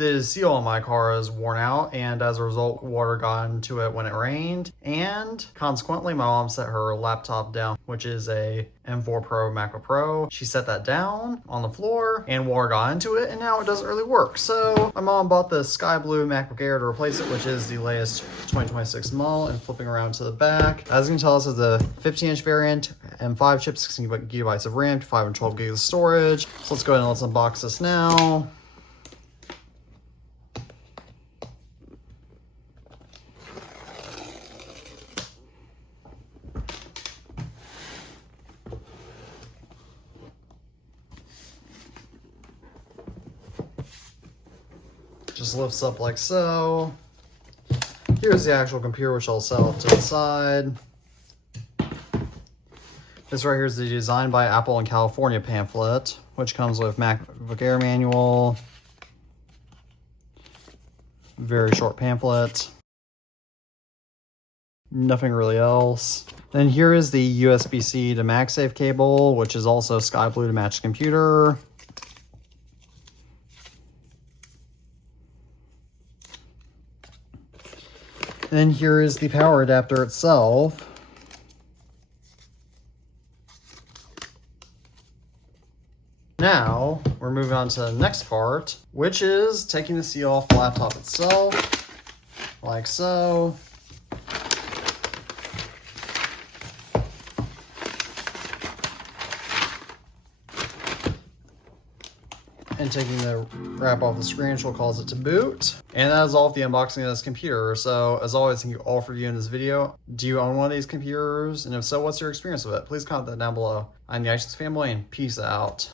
The seal on my car is worn out, and as a result, water got into it when it rained, and consequently, my mom set her laptop down, which is a M4 Pro MacBook Pro. She set that down on the floor, and water got into it, and now it doesn't really work. So my mom bought the sky blue MacBook Air to replace it, which is the latest 2026 model, and flipping around to the back. As you can tell, this is the 15-inch variant, M5 chip, 16 gigabytes of RAM, 512 gigs of storage. So let's go ahead and let's unbox this now. Just lifts up like so. Here's the actual computer, which I'll set off to the side. This right here is the Design by Apple in California pamphlet, which comes with MacBook Air manual. Very short pamphlet. Nothing really else. Then here is the USB-C to MagSafe cable, which is also sky blue to match the computer. Then here is the power adapter itself. Now, we're moving on to the next part, which is taking the seal off the laptop itself, like so. And taking the wrap off the screen, which will cause it to boot. And that is all of the unboxing of this computer. So as always, thank you all for viewing this video. Do you own one of these computers? And if so, what's your experience with it? Please comment that down below. I'm the iTunes family, and peace out.